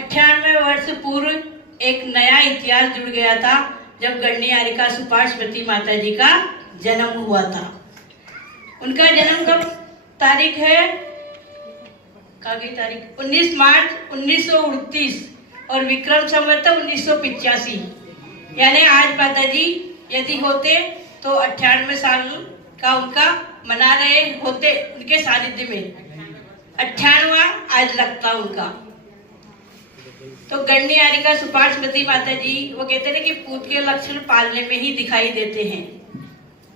98 वर्ष पूर्व एक नया इतिहास जुड़ गया था जब गणनियारिका सुभाषमती माता जी का जन्म हुआ था। उनका जन्म कब तारीख है, कागज तारीख 19 मार्च 1929 और विक्रम संवत 1985। यानी आज माता जी यदि होते तो 98 साल का उनका मना रहे होते, उनके सानिध्य में 98वां आज लगता उनका। तो गणनियारिका सुभाषमती माता जी वो कहते हैं कि पूत के लक्षण पालने में ही दिखाई देते हैं।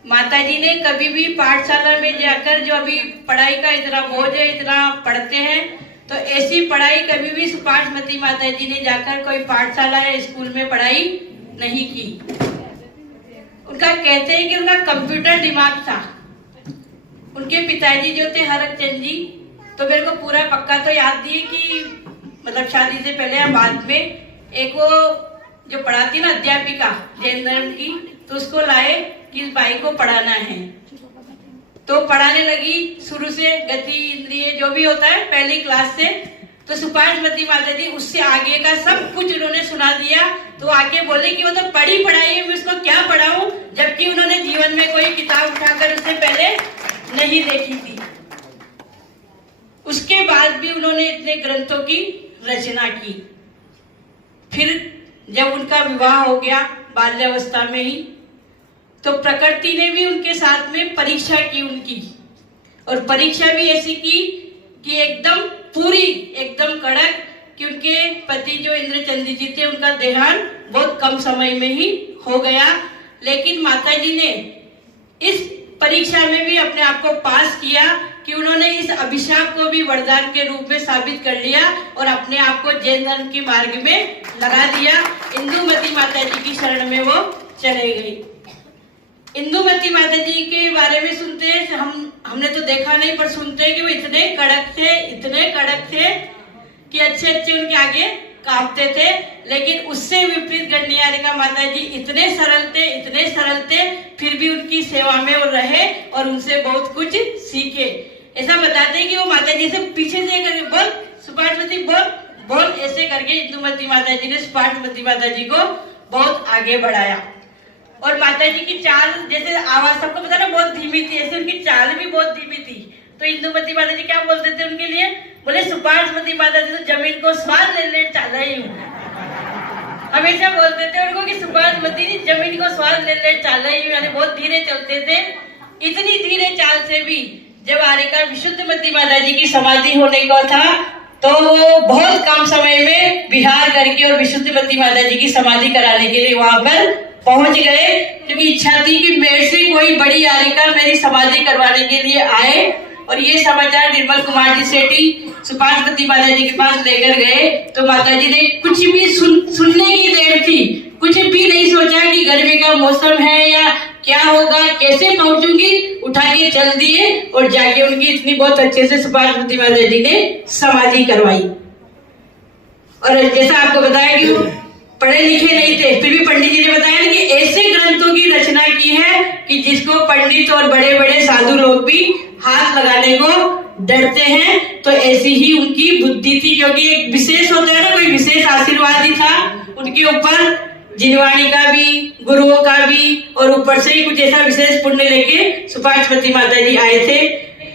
माता जी ने कभी भी पाठशाला में जाकर, जो अभी पढ़ाई का इतना बोझ है, इतना पढ़ते हैं, तो ऐसी पढ़ाई कभी भी सुभाषमती माता जी ने जाकर कोई पाठशाला या स्कूल में पढ़ाई नहीं की। उनका कहते हैं कि उनका कंप्यूटर दिमाग था। उनके पिताजी जो थे हरक चंद जी, तो मेरे को पूरा पक्का तो याद नहीं है कि मतलब शादी से पहले या बाद में एक वो जो पढ़ाती ना अध्यापिका जैन धर्म की, तो उसको लाए कि इस भाई को पढ़ाना है। तो पढ़ाने लगी शुरू से गति इंद्रिय जो भी होता है पहली क्लास से। तो सुभाषमती माता जी उससे आगे का सब कुछ उन्होंने सुना दिया। तो आके बोले कि वो तो पढ़ी पढ़ाई है, मैं उसको क्या पढ़ाऊं, जबकि उन्होंने जीवन में कोई किताब उठाकर उससे पहले नहीं देखी थी। उसके बाद भी उन्होंने इतने ग्रंथों की रचना की। फिर जब उनका विवाह हो गया बाल्यावस्था में ही, तो प्रकृति ने भी उनके साथ में परीक्षा की उनकी, और परीक्षा भी ऐसी की कि एकदम पूरी, एकदम कड़क, कि उनके पति जो इंद्रचंद जी थे उनका देहांत बहुत कम समय में ही हो गया। लेकिन माता जी ने इस परीक्षा में भी अपने आप को पास किया कि उन्होंने इस अभिशाप को भी वरदान के रूप में साबित कर लिया और अपने आप को जैन धर्म के मार्ग में लगा दिया। इंदुमती माता जी की शरण में वो चले गई। इंदुमती माता जी के बारे में सुनते हैं, हमने तो देखा नहीं, पर सुनते हैं कि वो इतने कड़क थे कि अच्छे उनके आगे कांपते थे। लेकिन उससे विपरीत गणनियारिका माता जी इतने सरल थे, फिर भी उनकी सेवा में वो रहे और उनसे बहुत कुछ सीखे। ऐसा बताते हैं कि वो माता जी से पीछे से करके बोल सुभाषमती बोल ऐसे करके इंदुमती माता जी ने सुभाषमती माता जी को बहुत आगे बढ़ाया। और माता जी की चाल, जैसे आवाज सबको पता ना बहुत धीमी थी, ऐसे उनकी चाल भी बहुत धीमी थी। तो इंदुमती माता जी क्या बोलते थे उनके लिए, बोले सुभाषमती माता जी तो जमीन को स्वाद ले चल रही हूँ। हमेशा बोलते थे उनको कि सुभाषमती जी जमीन को स्वाद ले चल रही हूँ, यानी बहुत धीरे चलते थे। इतनी धीरे चाल से भी जब आरिका विशुद्धमती माता जी की समाधि होने को था, तो वो बहुत कम समय में विहार करके और विशुद्धमती माता जी की समाधि कराने के लिए वहां पर पहुंच गए, क्योंकि इच्छा थी कि मेरे से कोई बड़ी आरिका मेरी समाधि करवाने के लिए आए। और ये समाचार निर्मल कुमार जी सेठी सुभाषमती माता जी के पास लेकर गए। तो माता जी ने कुछ भी सुनने की देर थी, कुछ भी नहीं सोचा कि गर्मी का मौसम है या क्या होगा, कैसे पहुंचूंगी, उठा के चल दिए और जाके उनकी इतनी बहुत अच्छे से सुभाषमती माता जी ने समाधि करवाई। और जैसा आपको बताया कि वो पढ़े लिखे नहीं थे, फिर भी पंडित जी ने बताया कि ऐसे ग्रंथों की रचना की है कि जिसको पंडित और बड़े बड़े साधु लोग भी हाथ लगाने को डरते हैं। तो ऐसी ही उनकी बुद्धि थी, क्योंकि एक विशेष होता है ना, कोई विशेष आशीर्वाद ही था उनके ऊपर, जिनवाणी का भी, गुरुओं का भी, और ऊपर से ही कुछ ऐसा विशेष पुण्य लेके सुभाषमती माता जी आए थे।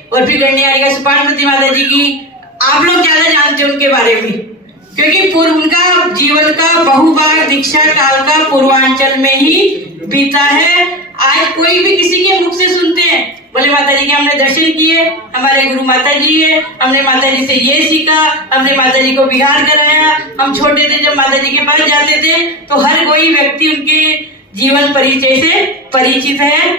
और फिर गणनियारिका सुभाषमती माता जी की आप लोग ज्यादा जानते हैं उनके बारे में, क्योंकि पूर्व उनका जीवन का बहुभाग दीक्षा काल का पूर्वांचल में ही बीता है। आज कोई भी किसी के मुख से सुनते हैं, बोले माता जी के हमने दर्शन किए, हमारे गुरु माता जी है, हमने माता जी से ये सीखा, हमने माता जी को विहार कराया, हम छोटे थे जब माता जी के पास जाते थे। तो हर कोई व्यक्ति उनके जीवन परिचय से परिचित है।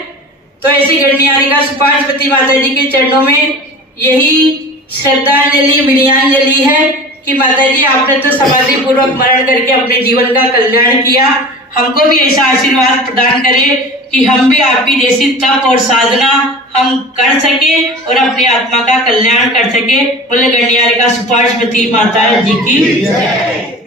तो ऐसे गणनियारिका सुभाषमती माता जी के चरणों में यही श्रद्धांजलि, विनयांजलि है कि माता जी आपने तो समाधि पूर्वक मरण करके अपने जीवन का कल्याण किया। हमको भी ऐसा आशीर्वाद प्रदान करें कि हम भी आपकी जैसी तप और साधना हम कर सके और अपनी आत्मा का कल्याण कर सके। बोले गणनियारिका सुभाषमती माता जी की जय।